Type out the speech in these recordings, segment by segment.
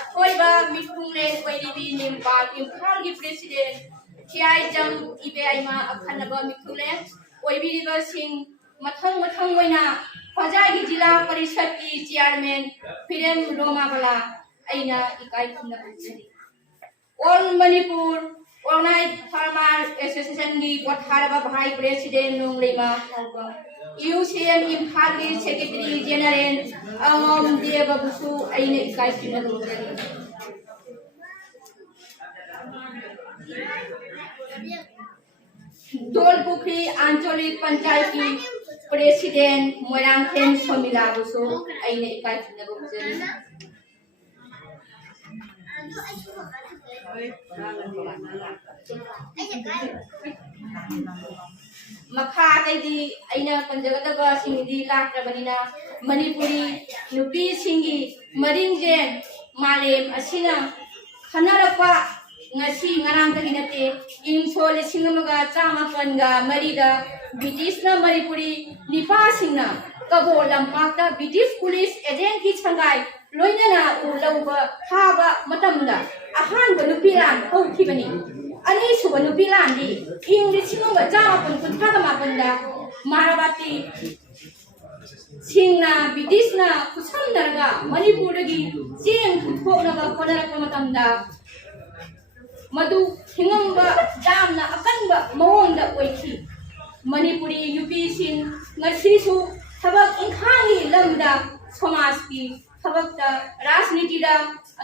अथोइबा मिथुंगलेन ओइरिबी निम्पाल इम्फाल की प्रेसिडेंट खियाई जम इबेआइमा अखनबा मिथुंगलेन ओइबिरिबा सिंह मथंग मथंग ओइना होजाई की जिला परिषद की चेयरमैन फिरेन रोमाबला अइना इकाई खुमना all Manipur organise farmer association की पथारबा भाई प्रेसिडेंट नोंगलेमा यूसीएन इम्फाल की सेक्रेटरी जनरल अंगम देवबुसु अइने इकाई खुमना दोलपुखरी आंचलिक पंचायत की प्रेसिडेंट मोरांगखेन सोमिला बुसु अइने इकाई खुमना मखा तैदी अइना पंजगदबा सिंगदी लाक्रबनिना मणिपुरी नुपी सिंगी मरिंगजेन मालेम असिना खनरपा ngasi ngarang tagi nate ing sole singamaga chamapanga marida British na Manipuri nipa singna kabo lampakta British police agent ki changai loinana ulauba haba matamda ahanba nupi lan hokibani ani suba nupi lan di ing lisingamaga chamapan kuthada mapanda marabati singna British na kusamnaraga Manipur dagi jeng kuthoknaga konaraka matamda मधु हिंगंबा जामना अकंबा मवोंदा ओइखी Manipuri UP Singh ngasisu थबक इंखांगी lambda समाज की थबकता राजनीतिदा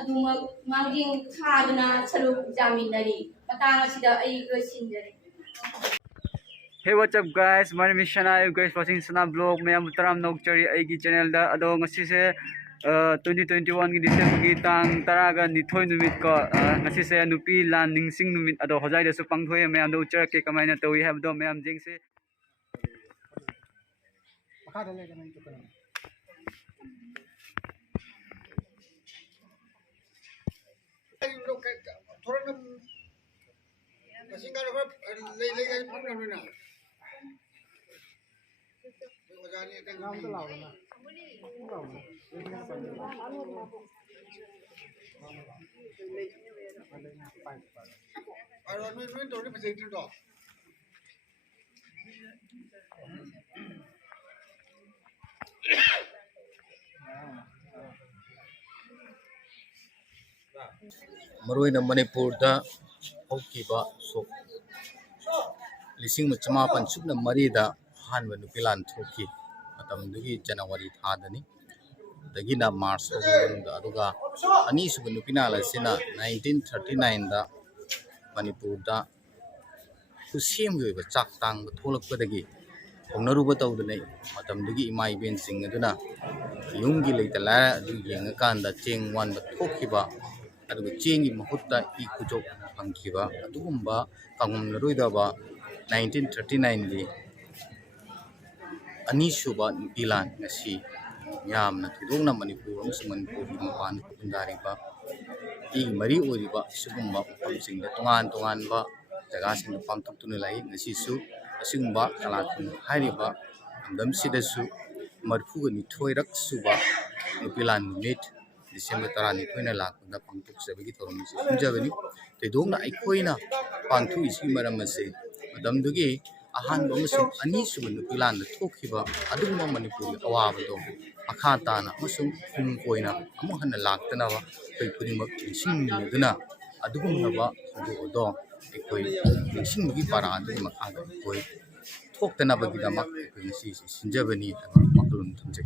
अदुमा मांगिंग खादना सरुप जामिनरी बतांग असिदा अई लोइसिनजरे Hey, what's up guys? My name is Shana. You guys watching Sana vlog. मैं मुतराम नौकरी अगी channel दा अदो ngasi se 2021 की दिसंबर की तांग तरागा निथोय नुमित को ngasi se NUPI Lan Ningshing नुमित अदो होजाई दसु पंगथोय मैं दो उचर के कमाइना तो वी हैव दो मैं जिंग से मरुइना मणिपुर दा होकिबा सो लिसिंग चमापन सुबना मरीदा हानबा नुपि लान थोकी मतमदुगी जनवरी थादनी दगिना मार्च ओगुंदा अदुगा अनि सुबा नुपिना लासिना 1939 दा मणिपुर दा खुसेमगी ओइबा चाक तांग थोलकपदगी होंगनरुबा तौदनै मतमदुगी इमा इबेन सिंग अदुना युंगी लेता ला अदु येंगकांदा चेंग वानबा थोकिबा अदुगा चेंगी महुत्ता इ कुजोक फंखिबा अदुगुंबा कांगमनरुइदाबा 1939 दी अनीसुबा नुपि लान ngasi यामना थुदोंना मणिपुर अमसुंग मणिपुर की मपान खुंदारिबा इ मरी ओरिबा सुगुंबा मफमसिंग तोंगान तोंगानबा जगासिंग पांगथुक्तुना लाई ngasisu असिगुंबा कलाखुन हारिबा अंदमसिदसु मरफुगा निथोयरक सुबा नुपि लान नुमित दिसंबर 12 लाखदा पांगथुकजबगी थौरमसि खुंजबनी तेदोंना अइखोइना पांगथुइसि मरमसे मदमदुगी अहानबा अमसुंग अनीसुबा नुपि लान थोखिबा अदुगुंबा मणिपुर अवाबदो मखा ताना अमसुंग खुंग कोइना अमुक हन्ना लाक्तनाबा कै खुदिमक निसिंगदुना अदुगुंबा थोदोदो अइखोइ निसिंगबगी पारादुगि मखादा अइखोइ थोक्तनाबगिदमक अइखोइ ngasi सिंजबनी हबा मखलुम थमजै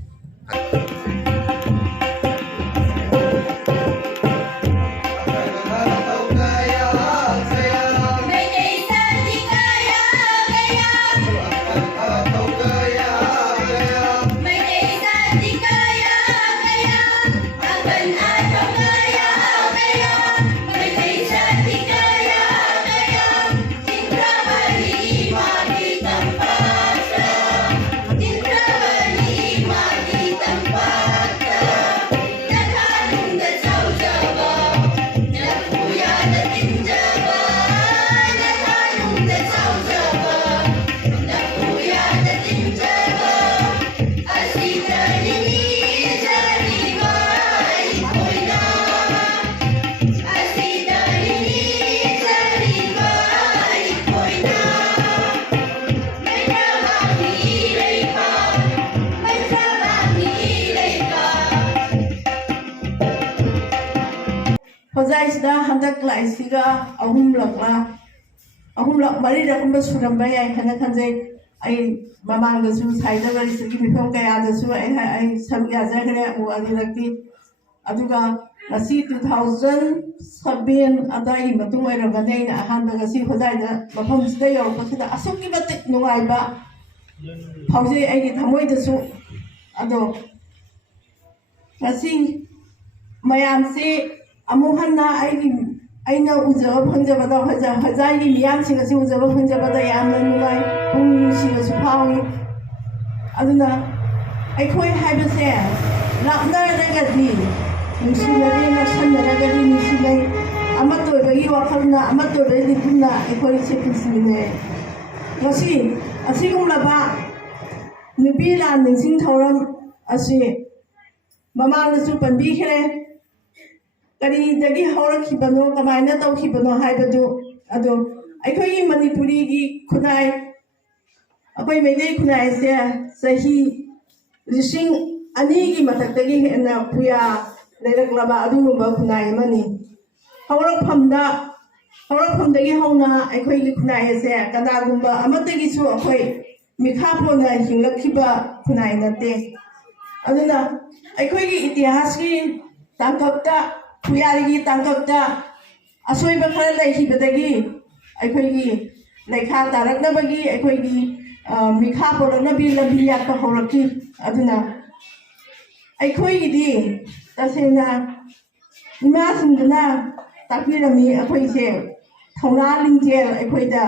Hojai sida handak laisiga ahumlak marirakkumba surambaya kana kanjai ai mamangdasu saidagari sigi mifam kayadasu ai samya jagre u adirakti aduga ngasi 2007 adai matung oirangane aina ahanba ngasi Hojai da mafam sida yorokpasida asukki matik nungaiba faujai aigi thamoidasu ado ngasi mayamse amuk hanna aina ujaba phangjabada Hojai gi miyamsing asi ujaba phangjabada yamna nungai pung sigasu phawi aduna aikhoi haibase laknaragadi nungsinade nasanaragadi nungsinai amatoibagi wakhalna amatoibagi lipunna aikhoi se punsine ngasi asigumlaba NUPI Lan Ningshing THauram asi mamangdasu panbikhere kari dagi haurakibano kamaina tawkibano haibadu ado aikhoi Manipuri gi khunai akoi meidei khunai se sahi lising ani gi mataktagi hena puya leraklaba adungumba khunai mani haurakhamdagi hauna aikhoi gi khunai se kanagumba amatagi su akoi mikhapona hinglakiba khunai nate aduna aikhoi gi itihas gi tangkakta puyarigi tangkakta asoiba khara laihibadagi aikhoi lekha taraknabagi aikhoi mikha polanabi lambi yakpa horaki aduna aikhoi di tasena ima sinduna takpirami aikhoi se thauna lingjel aikhoi da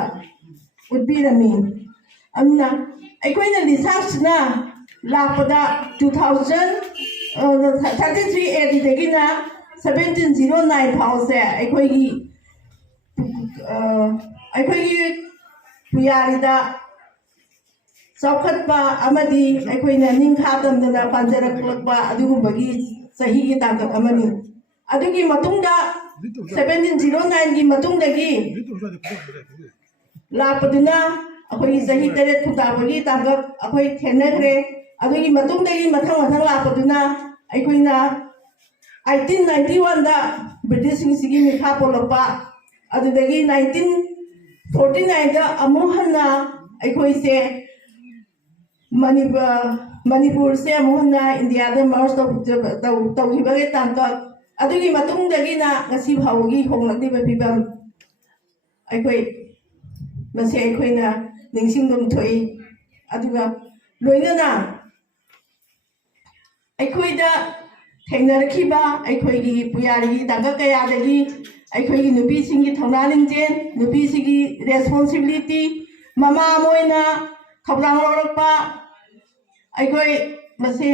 utbirami aduna aikhoi na research-na lakpada 2033 AD dagina 1709 phause aikhoi puyarida saukhatpa amadi aikhoina ningkha tamdana panjaraklakpa adugumbagi sahi gi tangkak amani adugi matungda 1709 gi matungdagi lakpaduna akhoi sahi teret thutabagi tangkak akhoi thenagre adugi matungdagi mathang lakpaduna aikhoina 1891 da British sigi mikha polakpa adudagi 1949 da amuhanna aikhoi se Manipur se amuhanna India da march tawhibage tangkak adugi matungdagi na ngasi phawgi honglakdiba pibam aikhoi mase aikhoina ningsingdom thoi aduga loinana aikhoida thengnarakhiba aikhoigi puyarigi tangkak kayadagi aikhoigi nupi singi thauna lingjen nupi sigi responsibility mama moina khabrang lorakpa aikhoi mase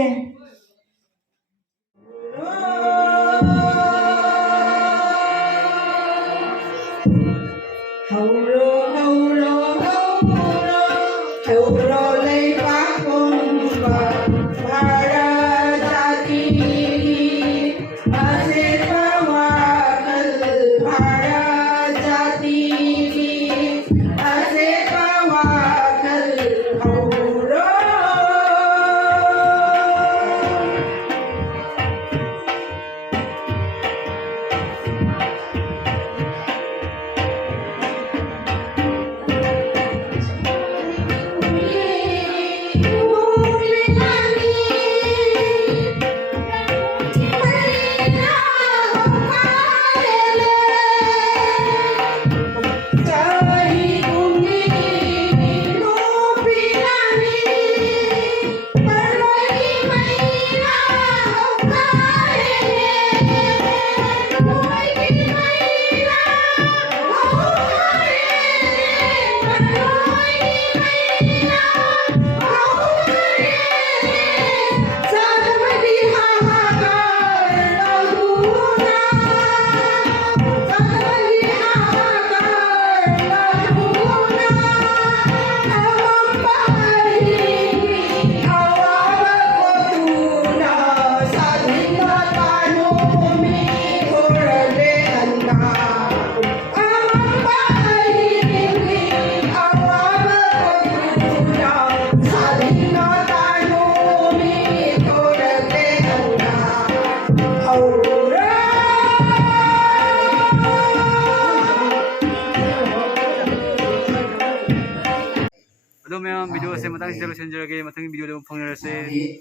ꯑꯗꯣ ꯃꯌꯥꯝ video ꯑꯁꯦ ꯃꯇꯥꯡꯁꯤꯗ ꯂꯣꯏꯁꯤꯟꯖꯔꯒꯦ ꯃꯊꯪꯒꯤ ꯚꯤꯗꯤꯑꯣꯗ ꯑꯃꯨꯛ ꯐꯪꯅꯔꯁꯦ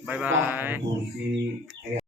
ꯕꯥꯏ ꯕꯥꯏ